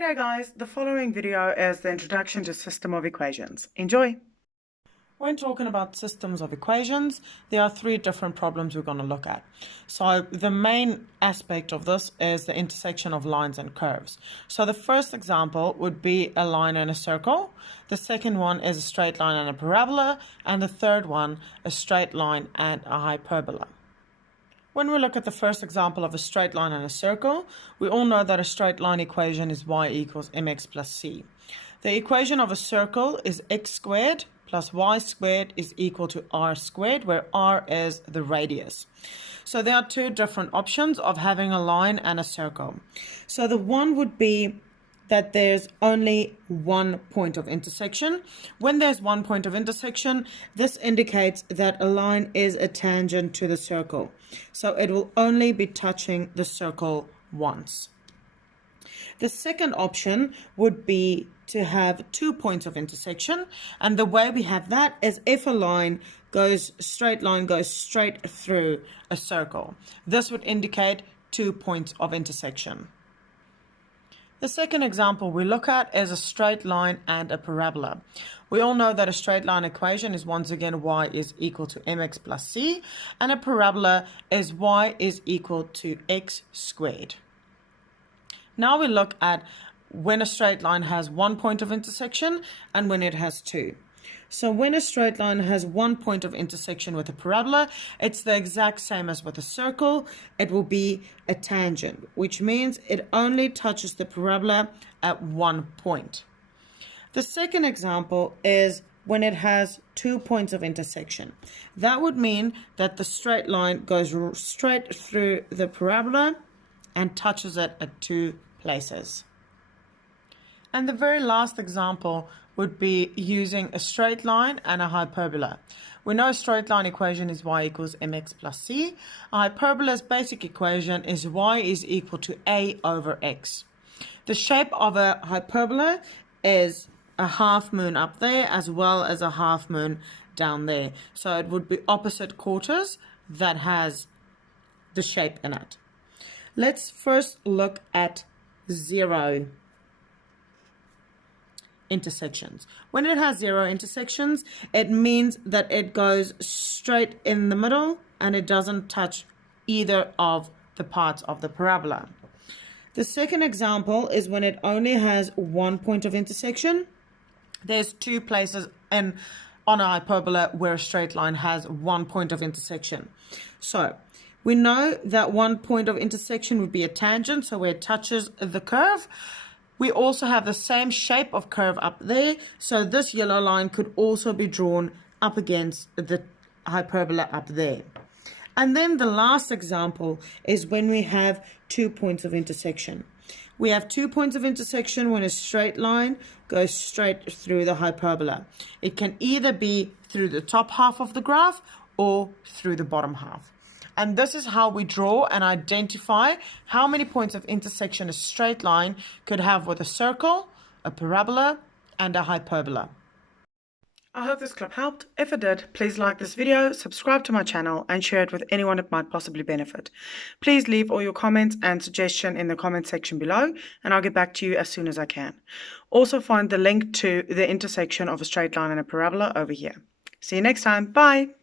G'day guys, the following video is the introduction to system of equations. Enjoy! When talking about systems of equations, there are three different problems we're going to look at. So the main aspect of this is the intersection of lines and curves. So the first example would be a line and a circle. The second one is a straight line and a parabola. And the third one, a straight line and a hyperbola. When we look at the first example of a straight line and a circle, we all know that a straight line equation is y equals mx plus c. The equation of a circle is x squared plus y squared is equal to r squared, where r is the radius. So there are two different options of having a line and a circle. So the one would be that there's only one point of intersection. When there's one point of intersection, this indicates that a line is a tangent to the circle. So it will only be touching the circle once. The second option would be to have 2 points of intersection. And the way we have that is if a straight line goes straight through a circle. This would indicate 2 points of intersection. The second example we look at is a straight line and a parabola. We all know that a straight line equation is once again y is equal to mx plus c, and a parabola is y is equal to x squared. Now we look at when a straight line has 1 point of intersection and when it has 2. So when a straight line has 1 point of intersection with a parabola, it's the exact same as with a circle. It will be a tangent, which means it only touches the parabola at 1 point. The second example is when it has 2 points of intersection. That would mean that the straight line goes straight through the parabola and touches it at 2 places. And the very last example would be using a straight line and a hyperbola. We know a straight line equation is y equals mx plus c. A hyperbola's basic equation is y is equal to a over x. The shape of a hyperbola is a half moon up there as well as a half moon down there. So it would be opposite quarters that has the shape in it. Let's first look at 0 intersections. When it has 0 intersections, it means that it goes straight in the middle and it doesn't touch either of the parts of the parabola. The second example is when it only has 1 point of intersection. There's 2 places on a hyperbola where a straight line has 1 point of intersection. So we know that 1 point of intersection would be a tangent, so where it touches the curve. We also have the same shape of curve up there, so this yellow line could also be drawn up against the hyperbola up there. And then the last example is when we have 2 points of intersection. We have 2 points of intersection when a straight line goes straight through the hyperbola. It can either be through the top half of the graph or through the bottom half. And this is how we draw and identify how many points of intersection a straight line could have with a circle, a parabola, and a hyperbola. I hope this clip helped. If it did, please like this video, subscribe to my channel, and share it with anyone it might possibly benefit. Please leave all your comments and suggestions in the comment section below, and I'll get back to you as soon as I can. Also find the link to the intersection of a straight line and a parabola over here. See you next time. Bye!